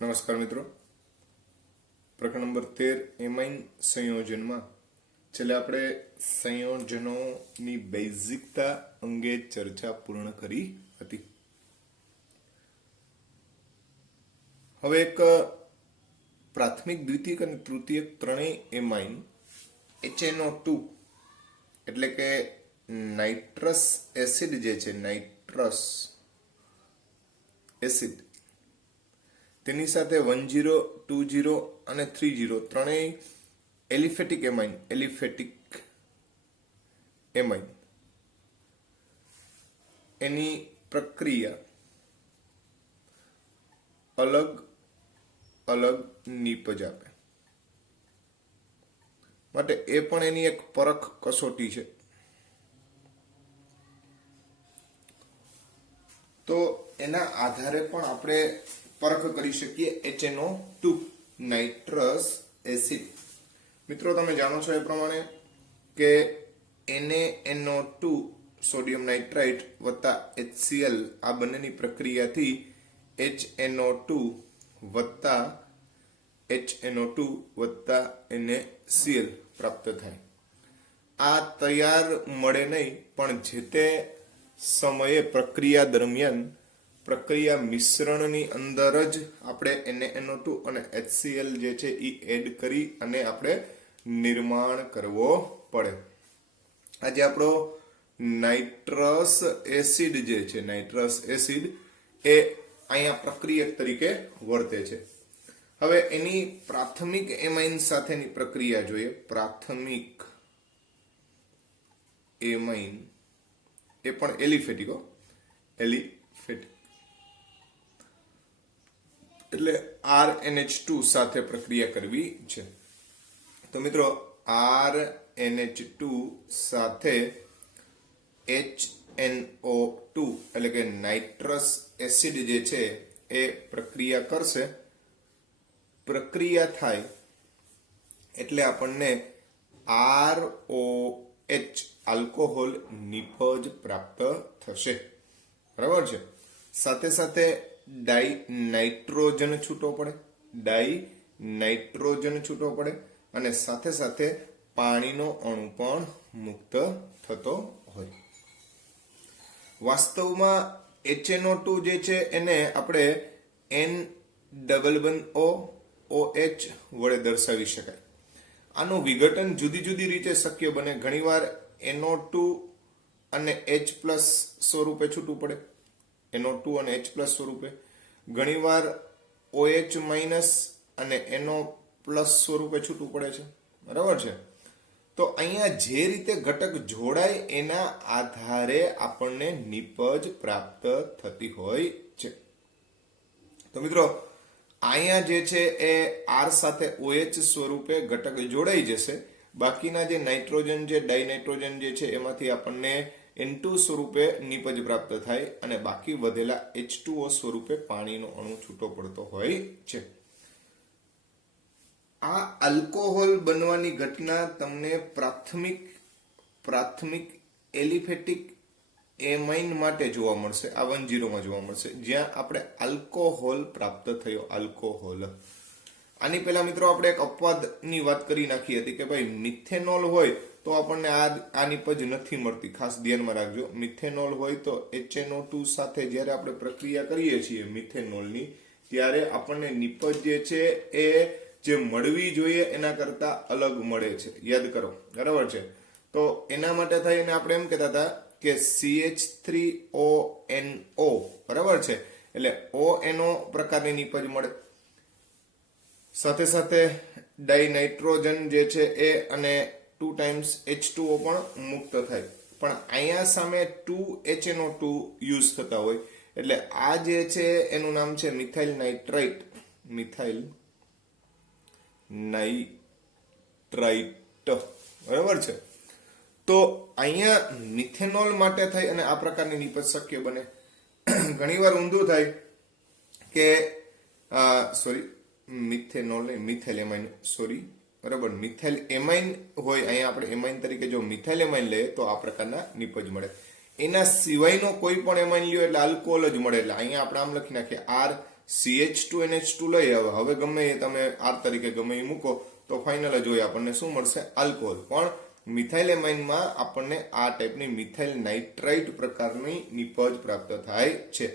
નમસ્કાર મિત્રો, પ્રકરણ નંબર 13 એમાઇન સંયોજનમાં છેલ્લે આપણે સંયોજનોની બેઝિકતા અંગે ચર્ચા પૂર્ણ કરી હતી. હવે એક પ્રાથમિક, દ્વિતીયક અને તૃતીયક ત્રણેય એમાઇન HNO2 એટલે કે નાઇટ્રસ એસિડ જે છે, નાઇટ્રસ એસિડ તેની સાથે 10, 20 અને 30 ત્રણેય એલિફેટિક એમાઇન એની પ્રક્રિયા અલગ અલગ નીપજ આપે માટે એ પણ એની એક પરખ કસોટી છે. તો એના આધારે પણ આપણે પરખ કરી શકીએ HNO2 નાઇટ્રસ એસિડ. મિત્રો, તમે જાણો છો એ પ્રમાણે કે NaNO2 સોડિયમ નાઇટ્રાઇટ વત્તા HCl આ બંનેની પ્રક્રિયાથી HNO2 વત્તા NaCl પ્રાપ્ત થાય. આ તૈયાર મળે નહીં, પણ જે તે સમયે પ્રક્રિયા દરમિયાન પ્રક્રિયા મિશ્રણની અંદર જ આપણે NaNO2 અને HCl જે છે એ એડ કરી અને આપણે નિર્માણ કરવો પડે. આજે આપણો નાઇટ્રસ એસિડ જે છે, નાઇટ્રસ એસિડ એ અહીંયા પ્રક્રિયક તરીકે વર્તે છે. હવે એની પ્રાથમિક એમાઇન સાથેની પ્રક્રિયા જોઈએ. પ્રાથમિક એમાઇન એ પણ એલિફેટિક એટલે RNH2 સાથે પ્રક્રિયા કરવી છે. તો મિત્રો, RNH2 સાથે HNO2 એટલે કે નાઇટ્રસ એસિડ જે છે એ પ્રક્રિયા કરશે. પ્રક્રિયા થાય એટલે આપણને ROH આલ્કોહોલ નિપજ પ્રાપ્ત થશે. બરાબર છે. સાથે સાથે ડાઈ નાઇટ્રોજન છૂટો પડે અને સાથે સાથે પાણીનો અણુ પણ મુક્ત થતો હોય. વાસ્તવમાં HNO2 જે છે એને આપણે N11OH વડે દર્શાવી શકાય. આનું વિઘટન જુદી જુદી રીતે શક્ય બને. ઘણીવાર NO2 અને H+ સ્વરૂપે છૂટું પડે, NO2 અને H+ સ્વરૂપે. ઘણીવાર OH- અને NO+ સ્વરૂપે છૂટું પડે છે. બરાબર છે. તો અહીંયા જે રીતે ઘટક જોડાય એના આધારે આપણને નિપજ પ્રાપ્ત થતી હોય છે. તો મિત્રો, અહીંયા જે છે એ R સાથે OH સ્વરૂપે ઘટક જોડાઈ જશે. બાકીના જે નાઇટ્રોજન, જે ડાયનાઇટ્રોજન જે છે એમાંથી આપણને N2 સ્વરૂપે નિપજ પ્રાપ્ત થાય અને બાકી વધેલા H2O સ્વરૂપે પાણીનો અણુ છૂટો પડતો હોય છે. આ આલ્કોહોલ બનવાની ઘટના તમને પ્રાથમિક એલિફેટિક એમાઇન માટે જોવા મળશે. આ 10 માં જોવા મળશે, જ્યાં આપણે આલ્કોહોલ પ્રાપ્ત થયો. આલ્કોહોલ. આની પહેલા મિત્રો આપણે એક અપવાદની વાત કરી નાખી હતી કે ભાઈ મિથેનોલ હોય તો આપણને આ નિપજ નથી મળતી. ખાસ ધ્યાનમાં રાખજો. મિથેનોલ હોય તો HNO2 સાથે જ્યારે આપણે પ્રક્રિયા કરીએ છીએ મિથેનોલની, ત્યારે આપણને નિપજ જે છે એ જે મળવી જોઈએ એના કરતા અલગ મળે છે. યાદ કરો. બરાબર છે. તો એના માટે થઈને આપણે એમ કહેતા હતા કે CH3ONO. બરાબર છે. એટલે ONO પ્રકારની નિપજ મળે. સાથે સાથે ડાયનાઇટ્રોજન જે છે એ અને 2 times H2O પણ મુક્ત થાય. પણ અહીંયા સામે 2HNO2 યુઝ થતા હોય એટલે આ જે છે એનું નામ છે મિથાઇલ નાઇટ્રાઇટ. બરાબર છે. તો અહીંયા મિથેનોલ માટે થઈ અને આ પ્રકારની નિપજ શક્ય બને. ઘણીવાર ઊંધું થાય કે મિથેનોલ નહીં, મિથાઇલ એમાઇન, બરાબર. મિથાઇલ એમાઇન હોય, અહીંયા આપણે એમાઇન તરીકે જો મિથાઇલ એમાઇન લઈએ તો આ પ્રકારના નિપજ મળે. એના સિવાયનો કોઈ પણ એમાઇન લ્યો એટલે આલ્કોહોલ જ મળે. એટલે અહીંયા આપણે આમ લખી નાખીએ R CH2NH2 લઈ આવે, હવે ગમે એ તમે R તરીકે ગમે એ મૂકો તો ફાઇનલ જ હોય, આપણને શું મળશે? આલ્કોહોલ. પણ મિથાઇલ એમાઇનમાં આપણને આ ટાઈપની મિથાઇલ નાઇટ્રાઇટ પ્રકારની નિપજ પ્રાપ્ત થાય છે.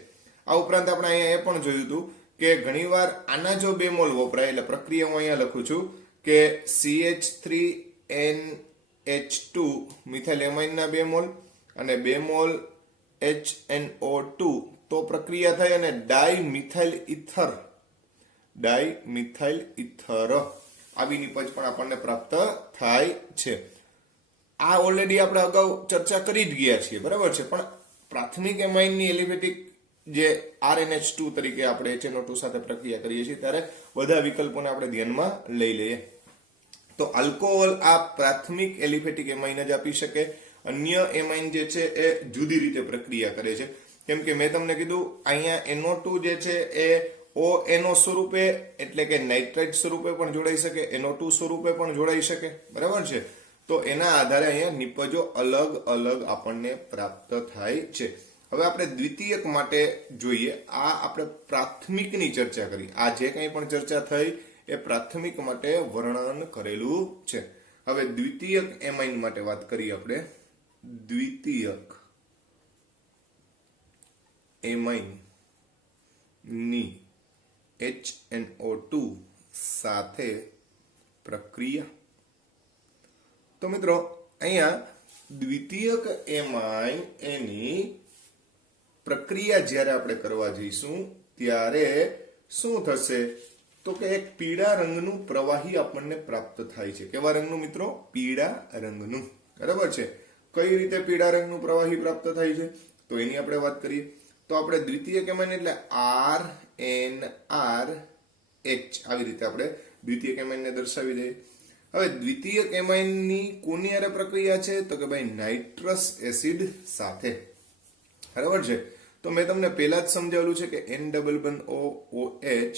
આ ઉપરાંત આપણે અહીંયા એ પણ જોયું હતું કે ઘણીવાર આના જો બેમોલ વપરાય, એટલે પ્રક્રિયા હું અહીંયા લખું છું કે CH3NH2 મિથાઇલ એમાઇનના બેમોલ અને બેમોલ HNO2, તો પ્રક્રિયા થઈ અને ડાઇમિથાઇલ ઇથર આવી નિપજ પણ આપણને પ્રાપ્ત થાય છે. આ ઓલરેડી આપણે અગાઉ ચર્ચા કરી જ ગયા છીએ, બરાબર છે. પણ પ્રાથમિક એમાઇનની એલિફેટિક જે RNH2 તરીકે આપણે HNO2 સાથે પ્રક્રિયા કરીએ છીએ ત્યારે બધા વિકલ્પોને આપણે ધ્યાનમાં લઈ લઈએ. તો આલ્કોહોલ આ પ્રાથમિક એલિફેટિક એમાઇન જ આપી શકે. અન્ય એમાઇન જે છે એ જુદી રીતે પ્રક્રિયા કરે છે. કેમ કે મેં તમને કીધું અહીંયા NO2 જે છે એ ONO સ્વરૂપે એટલે કે નાઇટ્રાઇટ સ્વરૂપે પણ જોડાઈ શકે, NO2 સ્વરૂપે પણ જોડાઈ શકે, બરાબર છે. તો એના આધારે અહીંયા નિપજો અલગ અલગ આપણને પ્રાપ્ત થાય છે. હવે આપણે દ્વિતીયક માટે જોઈએ. આ આપણે પ્રાથમિકની ચર્ચા કરી. આ જે કંઈ પણ ચર્ચા થઈ એ પ્રાથમિક માટે વર્ણન કરેલું છે. હવે દ્વિતીયક એમાઇન માટે વાત કરીએ આપણે. દ્વિતીયક એમાઇન ની HNO2 સાથે પ્રક્રિયા. તો મિત્રો અહીંયા દ્વિતીયક એમાઇન એની પ્રક્રિયા જ્યારે આપણે કરવા જઈશું ત્યારે શું થશે? તો કે એક પીળા રંગનું પ્રવાહી આપણને પ્રાપ્ત થાય છે. કેવા રંગનું મિત્રો? પીળા રંગનું, બરાબર છે. કઈ રીતે પીળા રંગનું પ્રવાહી પ્રાપ્ત થાય છે તો એની આપણે વાત કરીએ. તો આપણે દ્વિતીયક એમાઇન એટલે RNRH આવી રીતે આપણે દ્વિતીયક એમાઇનને દર્શાવી દઈએ. હવે દ્વિતીયક એમાઇનની કોની હારે પ્રક્રિયા છે? તો કે ભાઈ નાઇટ્રસ એસિડ સાથે, બરાબર છે. તો મેં તમને પહેલા જ સમજાવેલું છે કે N-O-OH,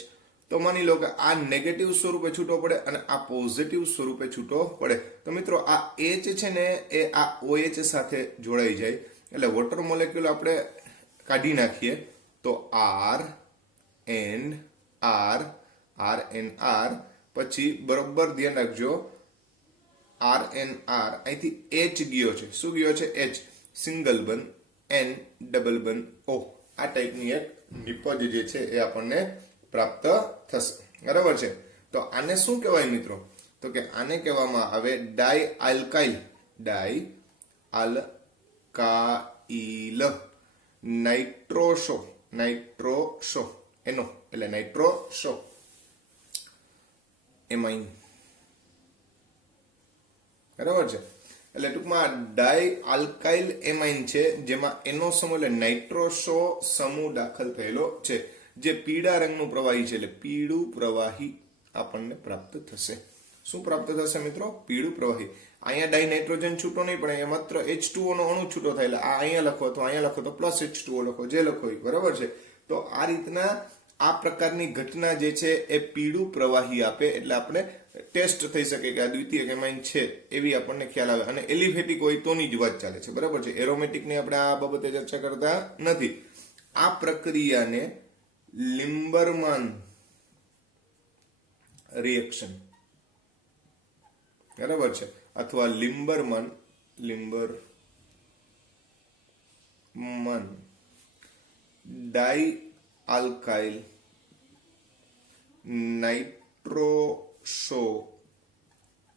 તો માની લો કે આ નેગેટિવ સ્વરૂપે છૂટો પડે અને આ પોઝિટિવ સ્વરૂપે છૂટો પડે. તો મિત્રો આ H છે ને એ આ OH સાથે જોડાઈ જાય એટલે વોટર મોલેક્યુલ આપણે કાઢી નાખીએ તો RNR પછી બરોબર ધ્યાન રાખજો, RNR અહીંથી H ગયો છે. શું ગયો છે? H. સિંગલ બંધ N ડબલ બંધ O. આ ટાઈપની એક નિપજ જે છે એ આપણને પ્રાપ્ત થશે, બરાબર છે. તો આને શું કહેવાય મિત્રો? તો કે આને કહેવામાં આવે ડાઈઆલ્કાઇલ નાઇટ્રોસો એનો એટલે નાઇટ્રોસો એમાઇન, બરાબર છે. એટલે ટૂંકમાં ડાઈઆલ્કાઇલ એમાઇન છે જેમાં એનો સમૂહ એટલે નાઇટ્રોસો સમૂહ દાખલ થયેલો છે, જે પીળા રંગનું પ્રવાહી છે. એટલે પીળું પ્રવાહી આપણને પ્રાપ્ત થશે. શું પ્રાપ્ત થશે મિત્રો? પીળું પ્રવાહી. અહીંયા ડાઈ નાઇટ્રોજન છૂટો નહીં પણ અહીંયા માત્ર H2O નો અણુ છૂટો થાય. એટલે આ અહીંયા લખો તો અહીંયા લખો તો પ્લસ H2O લખો, જે લખો એ, બરાબર છે. તો આ રીતના આ પ્રકારની ઘટના જે છે એ પીળું પ્રવાહી આપે એટલે આપણે ટેસ્ટ થઈ શકે કે આ દ્વિતીયક એમાઇન છે એવી આપણને ખ્યાલ આવે. અને એલિફેટિક હોય તોની જ વાત ચાલે છે, બરાબર છે. એરોમેટિક ની આપણે આ બાબતે ચર્ચા કરતા નથી. આ પ્રક્રિયાને લિમ્બરમાન રિએક્શન, બરાબર છે, અથવા લિમ્બરમાન ડાઈઆલ્કાઇલ નાઇટ્રોસો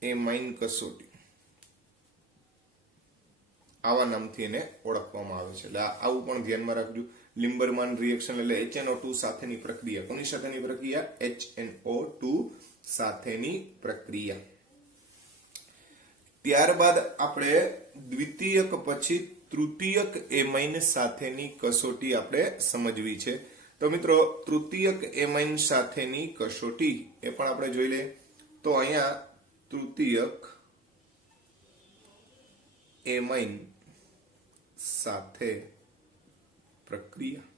એમાઇન કસોટી આવા નામથી એને ઓળખવામાં આવે છે. એટલે આવું પણ ધ્યાનમાં રાખજો. લિમ્બરમાન રિએક્શન એટલે HNO2 સાથેની પ્રક્રિયા. કોની સાથેની પ્રક્રિયા? HNO2 સાથેની પ્રક્રિયા. ત્યારબાદ આપણે દ્વિતીયક પછી તૃતીયક એમાઇન સાથેની કસોટી આપણે સમજવી છે. તો મિત્રો તૃતીયક એમાઇન સાથેની કસોટી એ પણ આપણે જોઈ લઈએ. તો અહીંયા તૃતીયક એમાઇન સાથે પ્રક્રિયા.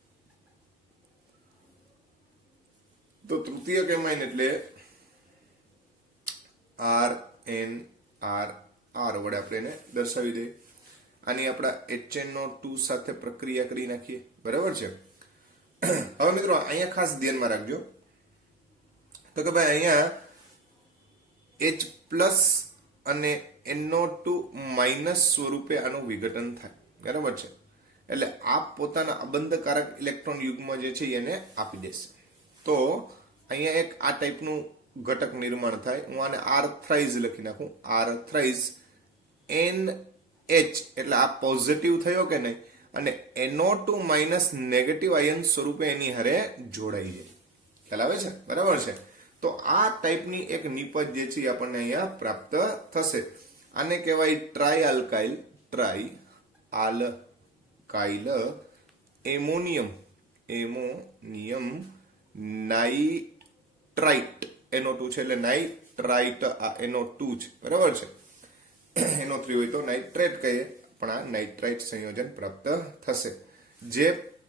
તો તૃતીયક એમાઇન એટલે RNR વડે આપણે એને દર્શાવી દઈએ. આની આપણા HNO2 સાથે પ્રક્રિયા કરી નાખીએ, બરાબર છે. હવે મિત્રો અહીંયા ખાસ ધ્યાનમાં રાખજો તો કે ભાઈ અહીંયા H પ્લસ અને NO2 માઇનસ સ્વરૂપે આનું વિઘટન થાય, બરાબર છે. એટલે આ પોતાના અબંધકારક ઇલેક્ટ્રોન યુગ્મ જે છે એને આપી દેશે. તો અહીંયા એક આ ટાઈપનું ઘટક નિર્માણ થાય. હું આને R થ્રાઇઝ લખી નાખું, R થ્રાઇઝ NH એટલે આ પોઝિટિવ થયો કે નહીં, અને NO2 માઇનસ નેગેટિવ આયન સ્વરૂપે એની હારે જોડાઈ જાય. ખ્યાલ આવે છે, બરાબર છે. તો આ ટાઈપની એક નિપજ જે છે આપણને અહીંયા પ્રાપ્ત થશે. આને કહેવાય ટ્રાયઆલ્કાઇલ એમોનિયમ નાઇટ્રાઇટ NO2 છે એટલે નાઇટ્રાઇટ, આ NO2 છે, બરાબર છે. NO3 હોય તો નાઇટ્રેટ કહીએ, પણ આ નાઇટ્રાઇટ સંયોજન પ્રાપ્ત થશે, જે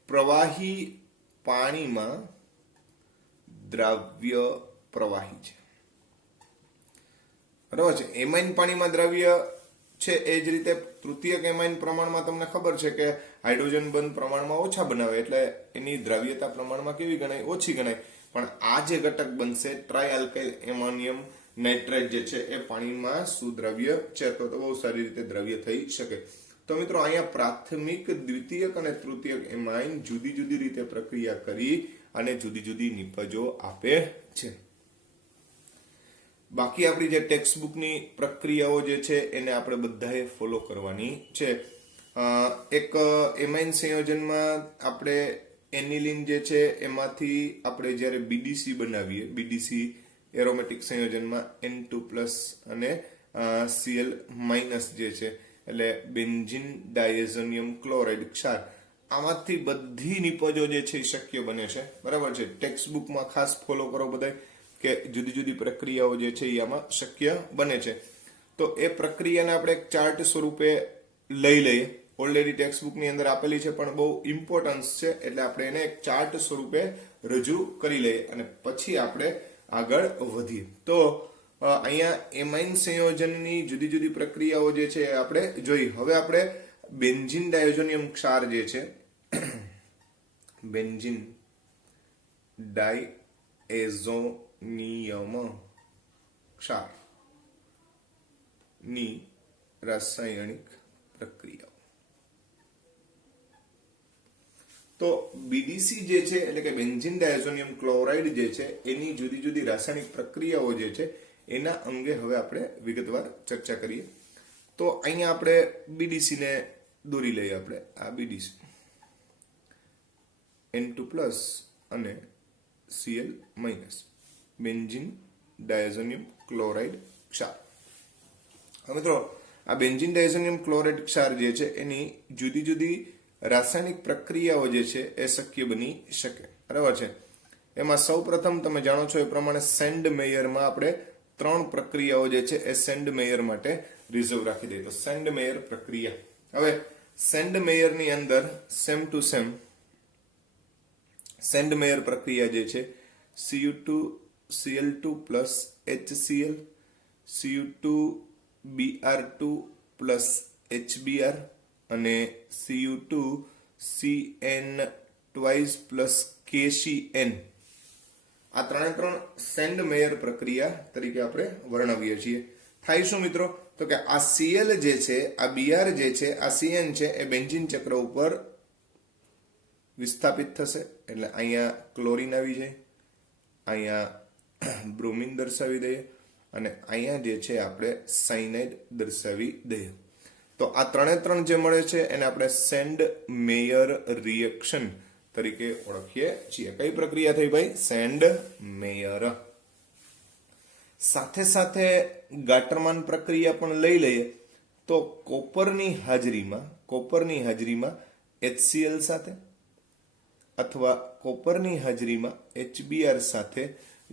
પ્રવાહી પાણીમાં દ્રાવ્ય પ્રવાહી છે, બરાબર છે. એમાઇન પાણીમાં દ્રાવ્ય છે. એ જ રીતે તૃતીયક એમાઇન પ્રમાણમાં તમને ખબર છે કે હાઇડ્રોજન બંધ પ્રમાણમાં ઓછા બનાવે એટલે એની દ્રાવ્યતા પ્રમાણમાં કેવી ગણાય, ઓછી ગણાય. પણ આ જે ઘટક બનશે ટ્રાયઆલ્કાઇલ એમોનિયમ નાઇટ્રેટ જે છે એ પાણીમાં સુદ્રવ્ય છે, તો બહુ સારી રીતે દ્રવ્ય થઈ શકે. તો મિત્રો અહીંયા પ્રાથમિક, દ્વિતીયક અને તૃતીયક એમાઇન જુદી જુદી રીતે પ્રક્રિયા કરી અને જુદી જુદી નિપજો આપે છે. બાકી આપણી જે ટેક્સ્ટ બુકની પ્રક્રિયાઓ જે છે એને આપણે બધાએ ફોલો કરવાની છે. એક એમાઇન સંયોજનમાં આપણે એનિલિન જે છે એમાંથી આપણે જ્યારે બીડીસી બનાવીએ, બીડીસી એરોમેટિક સંયોજનમાં N2+ અને Cl- જે છે એટલે બેન્ઝીન ડાયઝોનિયમ ક્લોરાઇડ ક્ષાર, આમાંથી બધી નિપજો જે છે એ શક્ય બને છે, બરાબર છે. ટેક્સ્ટ બુકમાં ખાસ ફોલો કરો બધાય કે જુદી જુદી પ્રક્રિયાઓ જે છે એ આમાં શક્ય બને છે. તો એ પ્રક્રિયાને આપણે એક ચાર્ટ સ્વરૂપે લઈ લઈએ. ઓલરેડી ટેક્સ્ટ બુકની અંદર આપેલી છે પણ બહુ ઇમ્પોર્ટન્સ છે એટલે આપણે એને એક ચાર્ટ સ્વરૂપે રજૂ કરી લઈએ અને પછી આપણે આગળ વધીએ. તો અહીંયા એમાઇન સંયોજનની જુદી જુદી પ્રક્રિયાઓ જે છે આપણે જોઈ. હવે આપણે બેન્ઝીન ડાયઝોનિયમ ક્ષાર જે છે, બેન્ઝીન ડાયઝોનિયમ ક્ષાર ની રાસાયણિક પ્રક્રિયાઓ. તો બીડીસી જે છે એટલે કે બેન્ઝીન ડાયઝોનિયમ ક્લોરાઇડ જે છે એની જુદી જુદી રાસાયણિક પ્રક્રિયાઓ જે છે એના અંગે હવે આપણે વિગતવાર ચર્ચા કરીએ. તો અહીંયા આપણે બીડીસી ને દોરી લઈએ. આપણે આ બીડીસી N2+ અને Cl- બેન્ઝીન ડાયઝોનિયમ ક્લોરાઇડ ક્ષાર. હવે મિત્રો આ બેન્ઝીન ડાયઝોનિયમ ક્લોરાઇડ ક્ષાર જે છે એની જુદી જુદી રાસાયણિક પ્રક્રિયાઓ જે છે એ શક્ય બની શકે, બરાબર છે. એમાં સૌ પ્રથમ તમે જાણો છો એ પ્રમાણે સેન્ડ મેયરમાં આપણે 3 પ્રક્રિયાઓ જે છે એ સેન્ડ મેયર માટે રિઝર્વ રાખી દઈએ. તો સેન્ડ મેયર પ્રક્રિયા. હવે સેન્ડ મેયરની અંદર same to same Sandmeyer પ્રક્રિયા જે છે Cu2Cl2 plus HCl, Cu2Br2 plus HBr અને Cu2Cn twice plus KCN, આ ત્રણ સેન્ડ મેયર પ્રક્રિયા તરીકે આપણે વર્ણવીએ છીએ. થાય શું મિત્રો? તો કે આ Cl જે છે, આ Br જે છે, આ Cn છે એ બેન્ઝીન ચક્ર ઉપર વિસ્થાપિત થશે એટલે અહીંયા ક્લોરીન આવી જાય, અહીંયા બ્રોમિન દર્શાવી દઈએ અને અહીંયા જે છે આપણે સાયનાઇડ દર્શાવી દઈએ. તો આ ત્રણ જે મળે છે એને આપણે સેન્ડ મેયર રિએક્શન તરીકે ઓળખીએ છીએ. કઈ પ્રક્રિયા થઈ ભાઈ? Send mayor. સાથે સાથે ગાટરમાન પ્રક્રિયા પણ લઈ લઈએ તો કોપરની હાજરીમાં HCl સાથે અથવા કોપરની હાજરીમાં HBr સાથે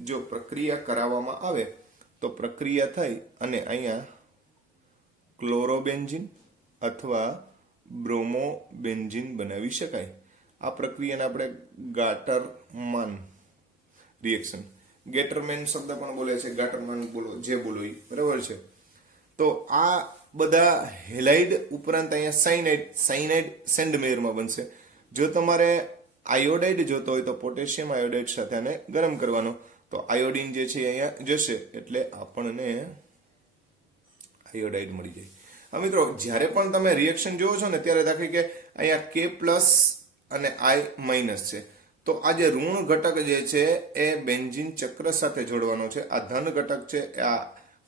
જો પ્રક્રિયા કરાવવામાં આવે તો પ્રક્રિયા થઈ અને અહીંયા ક્લોરોબેન્ઝીન અથવા બ્રોમોબેન્ઝીન બનાવી શકાય. આ પ્રક્રિયાને આપણે ગાટરમાન રિએક્શન, ગેટરમેન શબ્દ પણ બોલે છે, ગાટરમાન બોલો જે બોલો એ, બરાબર છે. તો આ બધા હેલાઇડ ઉપરાંત અહીંયા સાયનાઇડ સેન્ડ મેયરમાં બનશે. જો તમારે આયોડાઇડ જોતો હોય તો પોટેશિયમ આયોડાઇડ સાથે આને ગરમ કરવાનો, તો આયોડિન જે છે અહીંયા જશે એટલે આપણને આયોડાઇડ મળી જાય. હવે મિત્રો જ્યારે પણ તમે રિએક્શન જોવો છો ને ત્યારે દાખલા કે અહીંયા K પ્લસ અને I માઇનસ છે, તો આ જે ઋણ ઘટક જે છે એ બેન્ઝીન ચક્ર સાથે જોડવાનો છે, આ ધન ઘટક છે આ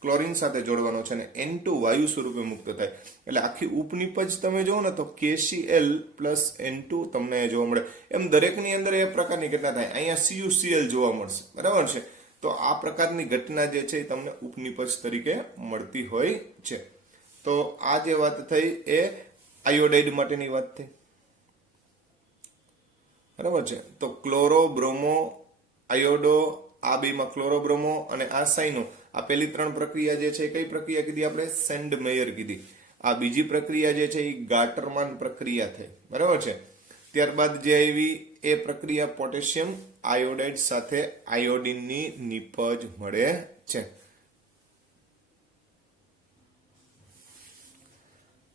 ક્લોરીન સાથે જોડવાનો છે અને N2 વાયુ સ્વરૂપે મુક્ત થાય. એટલે આખી ઉપનિપજ તમે જોવો ને તો KCl પ્લસ N2 તમને જોવા મળે. એમ દરેકની અંદર એ પ્રકારની ઘટના થાય. અહીંયા CuCl જોવા મળશે, બરાબર છે. તો આ પ્રકારની ઘટના જે છે એ તમને ઉપનિપજ તરીકે મળતી હોય છે. તો આ જે વાત થઈ એ આયોડાઇડ માટેની વાત થઈ, બરાબર છે. તો ક્લોરો, બ્રોમો, આયોડો, આ બેમાં ક્લોરો, બ્રોમો અને આ સાઇનો, આ પેલી 3 પ્રક્રિયા જે છે કઈ પ્રક્રિયા કીધી આપણે? સેન્ડ મેયર કીધી. આ બીજી પ્રક્રિયા જે છે એ ગાટરમાન પ્રક્રિયા થઈ, બરાબર છે. ત્યારબાદ જે આવી એ પ્રક્રિયા પોટેશિયમ આયોડાઇડ સાથે આયોડિનની નિપજ મળે છે.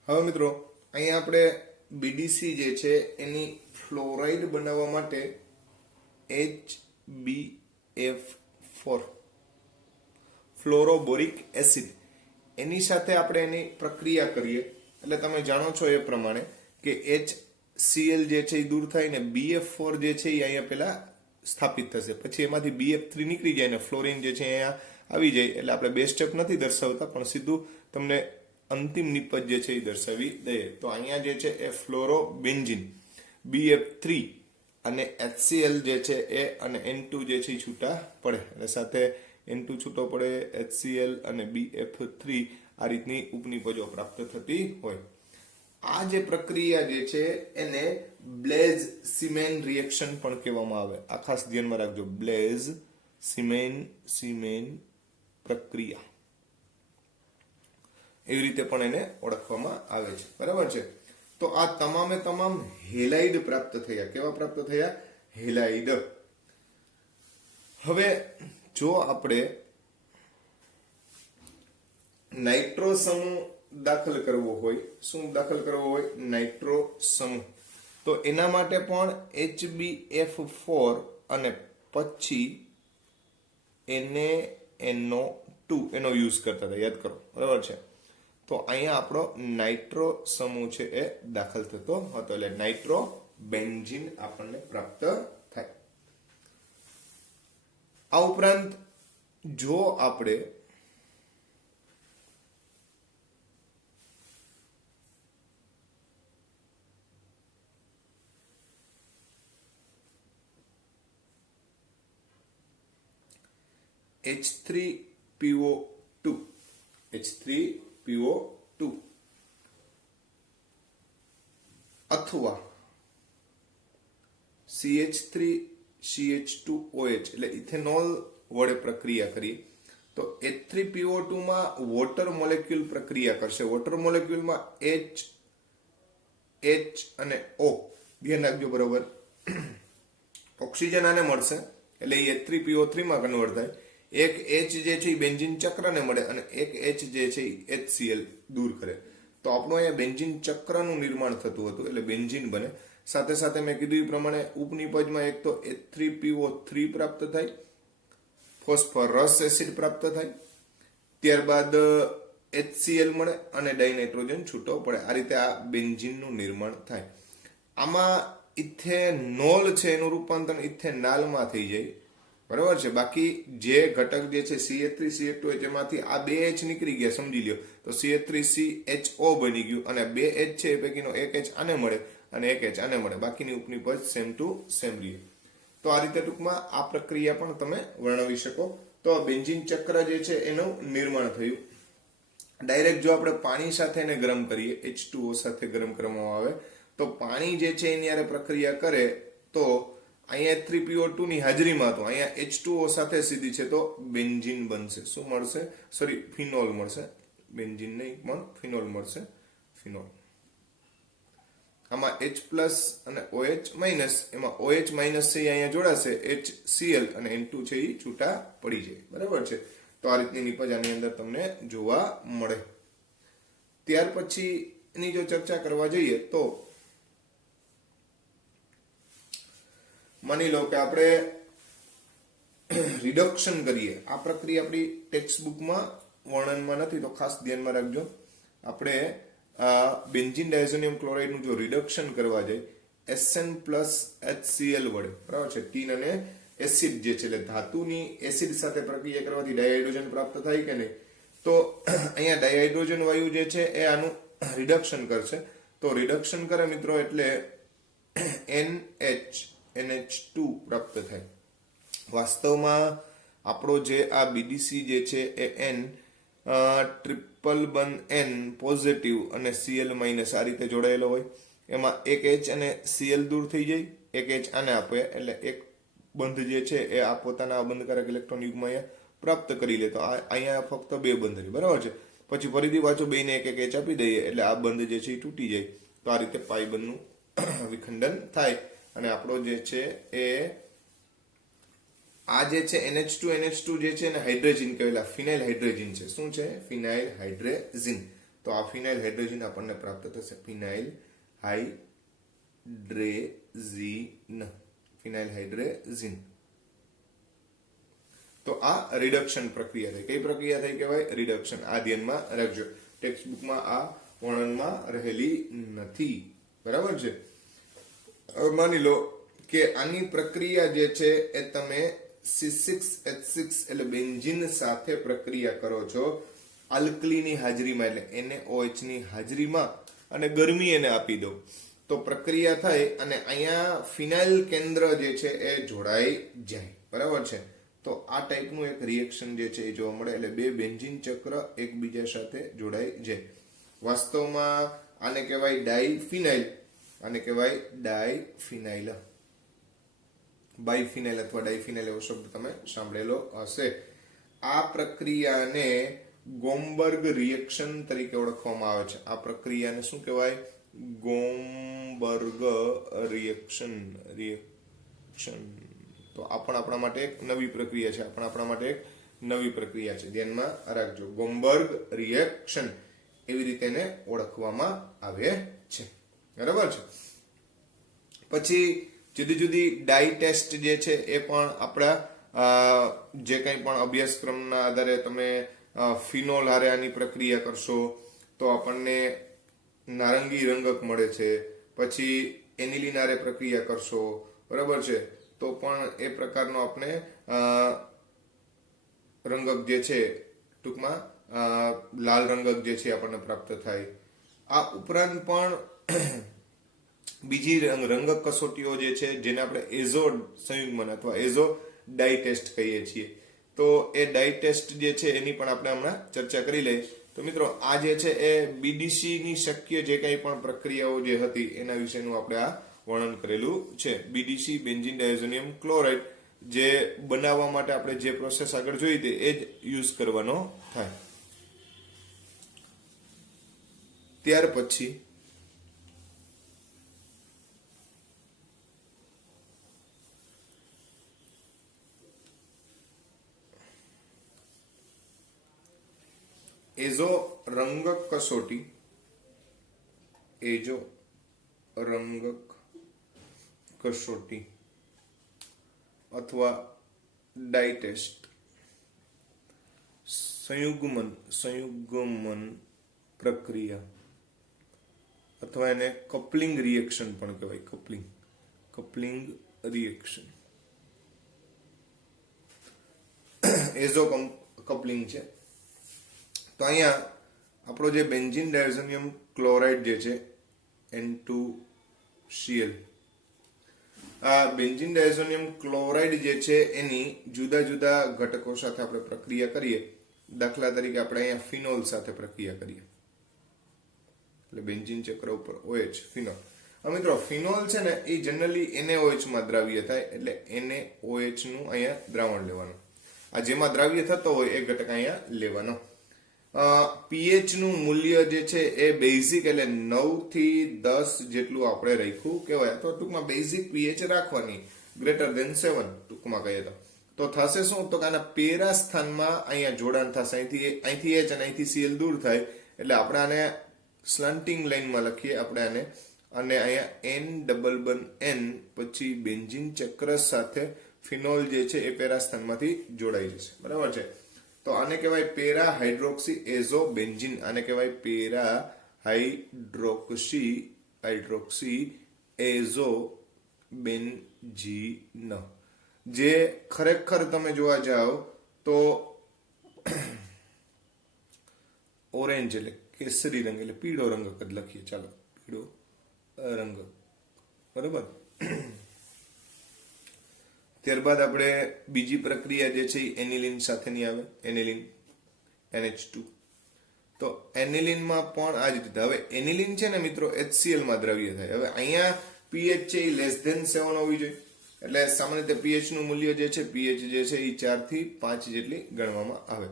હવે મિત્રો અહીંયા આપણે બીડીસી જે છે એની ફ્લોરાઇડ બનાવવા માટે HbF4 ફ્લોરોબોરિક એસિડ એની સાથે આપણે એની પ્રક્રિયા કરીએ એટલે તમે જાણો છો એ પ્રમાણે કે HCl જે છે એ દૂર થાય ને BF4 જે છે એ અહીંયા પેલા સ્થાપિત થશે, પછી એમાંથી BF3 નીકળી જાય ને ફ્લોરિન જે છે અહીંયા આવી જાય. એટલે આપણે 2 સ્ટેપ નથી દર્શાવતા પણ સીધું તમને અંતિમ નિપજ જે છે એ દર્શાવી દઈએ. તો અહીંયા જે છે એ ફ્લોરોબેન્ઝીન BF3 અને HCl જે છે એ અને N2 જે છે એ છૂટા પડે, એટલે સાથે N2 છૂટો પડે, HCl અને BF3 આ રીતની ઉપનિપજો પ્રાપ્ત થતી હોય. આ જે પ્રક્રિયા જે છે એને બ્લેઝ સિમેન રિએક્શન પણ કહેવામાં આવે. આ ખાસ ધ્યાનમાં રાખજો, બ્લેઝ સિમેન પ્રક્રિયા એવી રીતે પણ એને ઓળખવામાં આવે છે, બરાબર છે. તો આ તમામે તમામ હેલાઇડ પ્રાપ્ત થયા. કેવા પ્રાપ્ત થયા? હેલાઇડ. હવે જો આપણે નાઇટ્રો સમૂહ દાખલ કરવો હોય, શું દાખલ કરવો હોય? નાઇટ્રો સમૂહ. તો એના માટે પણ HbF4 અને પછી NaNO2 એનો યુઝ કરતા હતા, યાદ કરો, બરાબર છે. તો અહીંયા આપણો નાઇટ્રો સમૂહ છે એ દાખલ થતો હતો, એટલે નાઇટ્રો બેન્ઝીન આપણને પ્રાપ્ત થાય. આ ઉપરાંત જો આપણે H3PO2 અથવા CH3CH2OH એટલે ઇથેનોલ વડે પ્રક્રિયા કરીએ તો H3PO2 માં વોટર મોલેક્યુલ પ્રક્રિયા કરશે. વોટર મોલેક્યુલમાં H અને O ધ્યાન રાખજો, બરોબર. ઓક્સિજન આને મળશે એટલે એ H3PO3 માં કન્વર્ટ થાય. એક H જે છે એ બેન્ઝીન ચક્રને મળે અને એક H જે છે એ HCl દૂર કરે. તો આપણું અહીંયા બેન્ઝીન ચક્રનું નિર્માણ થતું હતું એટલે બેન્ઝીન બને. સાથે સાથે મેં કીધું એ પ્રમાણે ઉપનિપજમાં એક તો H3PO3 પ્રાપ્ત થાય, ફોસ્ફરસ એસિડ પ્રાપ્ત થાય, ત્યારબાદ HCl મળે અને ડાયનાઇટ્રોજન છૂટો પડે. આ રીતે આ બેન્ઝીનનું નિર્માણ થાય. આમાં ઇથેનોલ છે એનું રૂપાંતર ઇથેનાલમાં થઈ જાય, બરાબર છે. બાકી જે ઘટક જે છે CH3CH2 એમાંથી આ 2 H નીકળી ગયા સમજી લ્યો, તો CH3CHO બની ગયું અને 2 H છે એ પૈકીનો 1 H આને મળે અને 1 H આને મળે, બાકીની ઉપનિપજ સેમ ટુ સેમ રહે. તો આ રીતે ટૂંકમાં આ પ્રક્રિયા પણ તમે વર્ણવી શકો. તો બેન્ઝીન ચક્ર જે છે એનું નિર્માણ થયું. ડાયરેક્ટ જો આપણે પાણી સાથે એને ગરમ કરીએ, H2O સાથે ગરમ કરવામાં આવે તો પાણી જે છે એની હારે પ્રક્રિયા કરે તો અહીંયા H3PO2 ની હાજરીમાં તો અહીંયા H2O સાથે સીધી છે તો બેન્ઝીન બનશે. શું મળશે? સોરી, ફિનોલ મળશે. બેન્ઝીન નહીં પણ ફિનોલ મળશે, ફિનોલ. આમાં H પ્લસ અને OH માઇનસ, એમાં OH માઇનસ છે અહીંયા જોડાશે, HCl અને N2 છે એ છૂટા પડી જાય, બરાબર છે. તો આ રીતની નિપજ આની અંદર તમને જોવા મળે. ત્યાર પછી એની જો ચર્ચા કરવા જઈએ તો માની લો કે આપણે રિડક્શન કરીએ, આ પ્રક્રિયા આપણી ટેક્સ્ટ બુકમાં વર્ણનમાં નથી તો ખાસ ધ્યાનમાં રાખજો. આપણે બેન્ઝીન ડાયઝોનિયમ ક્લોરાઇડનું જો રિડક્શન કરવા જાય SN પ્લસ HCl વડે, બરાબર છે, ટીન અને એસિડ જે છે એટલે ધાતુની એસિડ સાથે પ્રક્રિયા કરવાથી ડાયહાઇડ્રોજન પ્રાપ્ત થાય કે નહીં, તો અહીંયા ડાયહાઇડ્રોજન વાયુ જે છે એ આનું રિડક્શન કરશે. તો રિડક્શન કરે મિત્રો એટલે NH2 પ્રાપ્ત થાય. વાસ્તવમાં આપણો જે આ BDC જે છે એ N ટ્રિપલ બંધ N પોઝિટિવ અને Cl માઇનસ આ રીતે જોડાયેલો હોય. એમાં એક H અને Cl દૂર થઈ જાય, એક H આને આપે એટલે એક બંધ જે છે એ આ પોતાના બંધકારક ઇલેક્ટ્રોન યુગ્મ અહીંયા પ્રાપ્ત કરી લે. તો અહીંયા ફક્ત બે બંધ રહે, બરાબર છે. પછી ફરીથી પાછું બેને એક એક H આપી દઈએ એટલે આ બંધ જે છે એ તૂટી જાય. તો આ રીતે પાઈ બંધનું વિખંડન થાય અને આપણો જે છે એ આ જે છે NH2 જે છે ને હાઇડ્રોજન કહેવાય, ફિનાઇલ હાઇડ્રોજન છે. શું છે? ફિનાઇલ હાઇડ્રોજન. તો આ ફિનાઇલ હાઇડ્રોજન આપણને પ્રાપ્ત થશે. ફિનાઇલ હાઇડ્રોજન. તો આ રિડક્શન પ્રક્રિયા થઈ. કઈ પ્રક્રિયા થઈ કહેવાય? રિડક્શન. આ ધ્યાનમાં રાખજો, ટેક્સ્ટ બુકમાં આ વર્ણનમાં રહેલી નથી, બરાબર છે. હવે માની લો કે આની પ્રક્રિયા જે છે એ તમે C6H6 એટલે બેન્ઝીન સાથે પ્રક્રિયા કરો છો આલ્કલીની હાજરીમાં, એટલે NaOH ની હાજરીમાં, અને ગરમી એને આપી દો તો પ્રક્રિયા થાય અને અહીંયા ફિનાઇલ કેન્દ્ર જે છે એ જોડાઈ જાય, બરાબર છે. તો આ ટાઈપનું એક રિએક્શન જે છે એ જોવા મળે એટલે બે બેન્ઝીન ચક્ર એકબીજા સાથે જોડાઈ જાય. વાસ્તવમાં આને કહેવાય ડાયફિનાઇલ, આને કહેવાય ડાયફિનાઇલ, બાયફિનાઇલ અથવા ડાયફિનાઇલ એવો શબ્દ તમે સાંભળેલો હશે. આ પ્રક્રિયાને ગોમબર્ગ રિએક્શન તરીકે ઓળખવામાં આવે છે. આ પ્રક્રિયાને શું કહેવાય? ગોમબર્ગ રિએક્શન. તો આ પણ આપણા માટે એક નવી પ્રક્રિયા છે, આપણા માટે એક નવી પ્રક્રિયા છે, ધ્યાનમાં રાખજો. ગોમબર્ગ રિએક્શન એવી રીતે એને ઓળખવામાં આવે છે, બરાબર છે. પછી જુદી જુદી ડાય ટેસ્ટ જે છે એ પણ આપણા જે કંઈ પણ અભ્યાસક્રમના આધારે તમે ફિનોલ હારે આની પ્રક્રિયા કરશો તો આપણને નારંગી રંગક મળે છે. પછી એનિલિન હારે પ્રક્રિયા કરશો, બરાબર છે, તો પણ એ પ્રકારનો આપણે રંગક જે છે ટૂંકમાં લાલ રંગક જે છે આપણને પ્રાપ્ત થાય. આ ઉપરાંત પણ બીજી રંગક કસોટીઓ જે છે જેને આપણે એઝો સંયુગ્મન અથવા એઝો ડાય ટેસ્ટ કહીએ છીએ. તો એ ડાય ટેસ્ટ જે છે એની પણ આપણે હમણાં ચર્ચા કરી લઈએ. તો મિત્રો આ જે છે એ BDC ની શક્ય જે કંઈ પણ પ્રક્રિયાઓ જે હતી એના વિશેનું આપણે આ વર્ણન કરેલું છે. BDC બેન્ઝીન ડાયઝોનિયમ ક્લોરાઇડ જે બનાવવા માટે આપણે જે પ્રોસેસ આગળ જોઈ હતી એ જ યુઝ કરવાનો થાય. ત્યાર પછી એઝો રંગક કસોટી, એઝો રંગક કસોટી અથવા ડાય ટેસ્ટ, સંયુગ્મન પ્રક્રિયા અથવા એને કપલિંગ રિએક્શન પણ કહેવાય. કપલિંગ રિએક્શન એઝો કપલિંગ છે. તો અહીંયા આપણો જે બેન્ઝીન ડાયઝોનિયમ ક્લોરાઇડ જે છે N2Cl, આ બેન્ઝીન ડાયઝોનિયમ ક્લોરાઇડ જે છે એની જુદા જુદા ઘટકો સાથે આપણે પ્રક્રિયા કરીએ. દાખલા તરીકે આપણે અહીંયા ફિનોલ સાથે પ્રક્રિયા કરીએ એટલે બેન્ઝીન ચક્ર ઉપર OH ફિનોલ. હવે મિત્રો ફિનોલ છે ને એ જનરલી NaOH માં દ્રાવ્ય થાય એટલે NaOH નું અહીંયા દ્રાવણ લેવાનું. આ જેમાં દ્રાવ્ય થતો હોય એ ઘટક અહીંયા લેવાનો. pH નું મૂલ્ય જે છે એ બેઝિક એટલે 9 થી 10 જેટલું આપણે રાખ્યું કહેવાય. તો ટૂંકમાં બેઝિક pH રાખવાની, ગ્રેટર ધેન 7 ટૂંકમાં કહીએ તો થશે શું? તો કે આના પેરા સ્થાનમાં અહીંયા જોડાણ થશે, અહીંથી H અને અહીંથી Cl દૂર થાય એટલે આપણે આને સ્લન્ટિંગ લાઈનમાં લખીએ, આપણે આને અને અહીંયા N ડબલ બન N પછી બેન્ઝીન ચક્ર સાથે ફિનોલ જે છે એ પેરા સ્થાનમાંથી જોડાઈ જશે, બરાબર છે. તો આને કહેવાય પેરા હાઇડ્રોક્સી એઝો બેન્ઝીન, આને કહેવાય પેરા હાઇડ્રોક્સી એઝો બેન્ઝીન. જે ખરેખર તમે જોવા જાઓ તો ઓરેન્જ એટલે કેસરી રંગ એટલે પીળો રંગ જ લખીએ, ચાલો પીળો રંગ, બરાબર. ત્યારબાદ આપણે બીજી પ્રક્રિયા જે છે એ એનિલિન સાથેની આવે, એનિલિન NH2. તો એનિલિનમાં પણ આ જ રીતે. હવે એનિલિન છે ને મિત્રો HCl માં દ્રવ્ય થાય. હવે અહીંયા pH છે એ <7 હોવી જોઈએ, એટલે સામાન્ય રીતે pH નું મૂલ્ય જે છે pH જે છે એ 4 થી 5 જેટલી ગણવામાં આવે.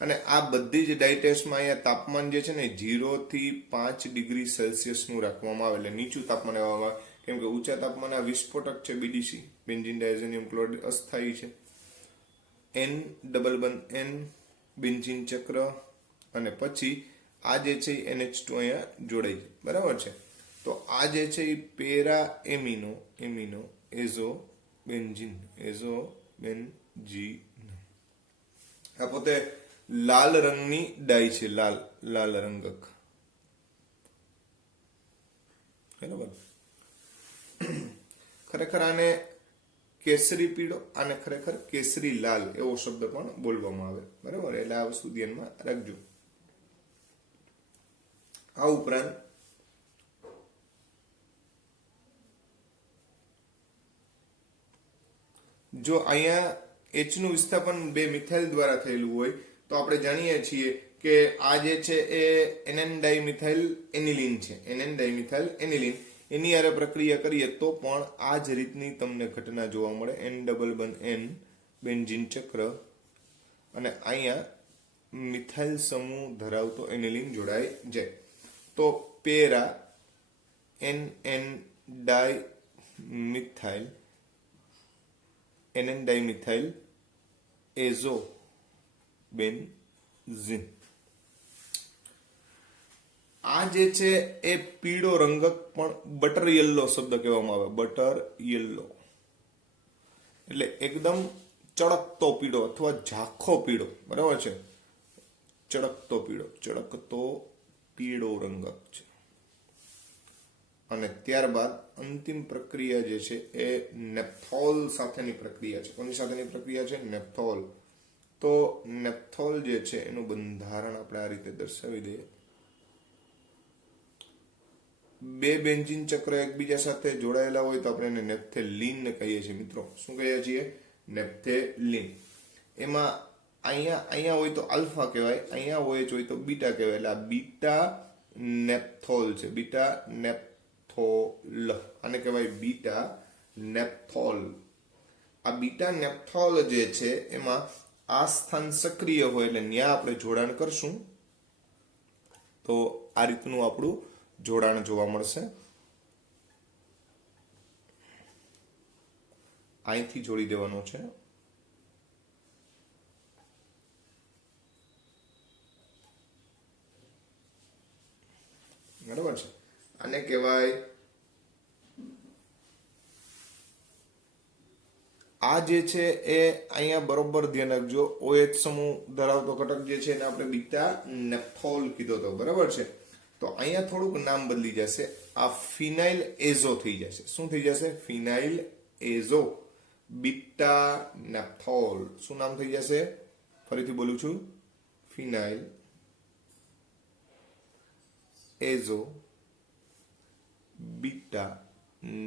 અને આ બધી જ ડાયટેસ્ટમાં અહીંયા તાપમાન જે છે ને 0 થી 5 ડિગ્રી સેલ્સિયસ નું રાખવામાં આવે, એટલે નીચું તાપમાન આવવામાં આવે, કેમ કે ઊંચા તાપમાને આ વિસ્ફોટક છે BDC, બેન્ઝીન ડાયઝોનિયમ ક્લોરાઇડ અસ્થાયી છે. N ડબલ બન N બેન્ઝીન ચક્ર અને પછી આ જે છે NH2 અહીંયા જોડાઈ છે, બરાબર છે. તો આ જે છે એ પેરા એમિનો એઝો બેન્ઝીન આ પોતે લાલ રંગની ડાઈ છે, લાલ રંગક, બરાબર. ખરેખર આને કેસરી પીળો અને ખરેખર કેસરી લાલ એવો શબ્દ પણ બોલવામાં આવે, બરાબર. એટલે આ વસ્તુ ધ્યાનમાં રાખજો. આ ઉપરાંત જો અહીંયા H નું વિસ્થાપન 2 મિથાઇલ દ્વારા થયેલું હોય તો આપણે જાણીએ છીએ કે આ જે છે એ NN ડાઇમિથાઇલ એનિલિન છે, NN ડાઇમિથાઇલ એનિલિન. એની હારે પ્રક્રિયા કરીએ તો પણ આ જ રીતની તમને ઘટના જોવા મળે, N ડબલ બન N બેન્ઝીન ચક્ર અને અહીંયા મિથાઇલ સમૂહ ધરાવતો એનિલિન જોડાઈ જાય. તો પેરા NN ડાઇમિથાઇલ એઝો બેન્ઝીન. આ જે છે એ પીળો રંગક પણ બટર યલો શબ્દ કહેવામાં આવે, બટર યલો એટલે એકદમ ચળકતો પીળો અથવા ઝાંખો પીળો, બરાબર છે. ચળકતો પીળો રંગક છે. અને ત્યારબાદ અંતિમ પ્રક્રિયા જે છે એ નેપ્થોલ સાથેની પ્રક્રિયા છે. કોની સાથેની પ્રક્રિયા છે? નેપ્થોલ. તો નેપ્થોલ જે છે એનું બંધારણ આપણે આ રીતે દર્શાવી દઈએ. 2 બેન્ઝીન ચક્ર એકબીજા સાથે જોડાયેલા હોય તો આપણે એને નેપ્થેલિન કહીએ છીએ મિત્રો. શું કહીએ છીએ? નેપ્થેલિન. એમાં અહીંયા હોય તો આલ્ફા કહેવાય, અહીંયા હોય તો બીટા કહેવાય. એટલે આ બીટા નેપ્થોલ છે, બીટા નેપ્થોલ, આને કહેવાય બીટા નેપ્થોલ. આ બીટા નેપ્થોલ જે છે એમાં આ સ્થાન સક્રિય હોય એટલે ન્યા આપણે જોડાણ કરશું તો આ રીતનું આપણું જોડાણ જોવા મળશે. અહીંથી જોડી દેવાનું છે. બરાબર છે. આને કહેવાય, આ જે છે એ અહીંયા બરોબર ધ્યાન રાખજો, OH સમૂહ ધરાવતો ઘટક જે છે એને આપણે બીટા નેપ્થોલ કીધો હતો, બરાબર છે. તો અહીંયા થોડુંક નામ બદલી જશે, આ ફિનાઇલ એઝો થઈ જશે. શું થઈ જશે? ફિનાઇલ એઝો બીટા નેપ્થોલ. શું નામ થઈ જશે? ફરીથી બોલું છું, ફિનાઇલ એઝો બીટા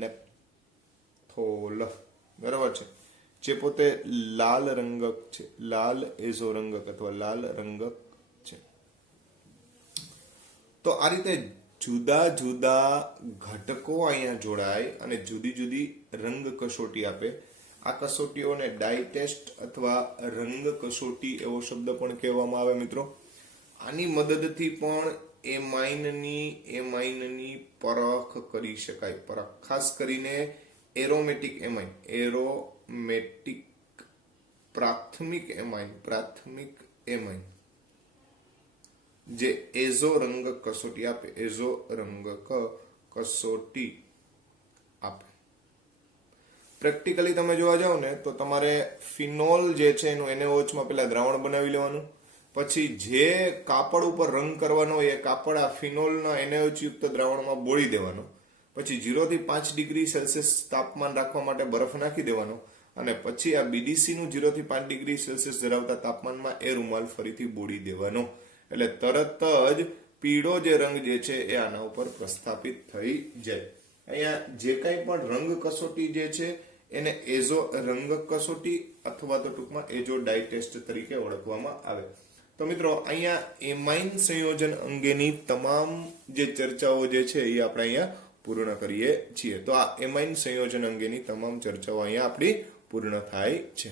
નેપ્થોલ, બરાબર છે. જે પોતે લાલ રંગક છે, લાલ એઝો રંગક અથવા લાલ રંગક છે. તો આ રીતે જુદા જુદા ઘટકો અહીંયા જોડાય અને જુદી જુદી રંગ કસોટી આપે. આ કસોટીઓને ડાઈ ટેસ્ટ અથવા રંગ કસોટી એવો શબ્દ પણ કહેવામાં આવે મિત્રો. આની મદદથી પણ એમાઇનની પરખ કરી શકાય. પરખ ખાસ કરીને એરોમેટિક પ્રાથમિક એમાઇન જે એઝો રંગક કસોટી આપે, એઝો રંગક કસોટી આપે. પ્રેક્ટિકલી તમે જોવા જાવ ને તો તમારે ફિનોલ જે છે એનું NaOH માં પેલા દ્રાવણ બનાવી લેવાનું, પછી જે કાપડ ઉપર રંગ કરવાનો હોય એ કાપડ આ ફિનોલના NaOH યુક્ત દ્રાવણમાં બોળી દેવાનો, પછી 0 થી 5 ડિગ્રી સેલ્સિયસ તાપમાન રાખવા માટે બરફ નાખી દેવાનો, અને પછી આ BDC નું 0 થી 5 ડિગ્રી સેલ્સિયસ ધરાવતા તાપમાનમાં એ રૂમાલ ફરીથી બોળી દેવાનો, એટલે તરત જ પીળો જે રંગ જે છે એ આના ઉપર પ્રસ્થાપિત થઈ જાય. અહીંયા જે કાંઈ પણ રંગ કસોટી જે છે એને એઝો રંગ કસોટી અથવા તો ટૂંકમાં એઝો ડાઈ ટેસ્ટ તરીકે ઓળખવામાં આવે. તો મિત્રો અહીંયા એમાઇન સંયોજન અંગેની તમામ જે ચર્ચાઓ જે છે એ આપણે અહીંયા પૂર્ણ કરીએ છીએ. તો આ એમાઇન સંયોજન અંગેની તમામ ચર્ચાઓ અહીંયા આપણી પૂર્ણ થાય છે.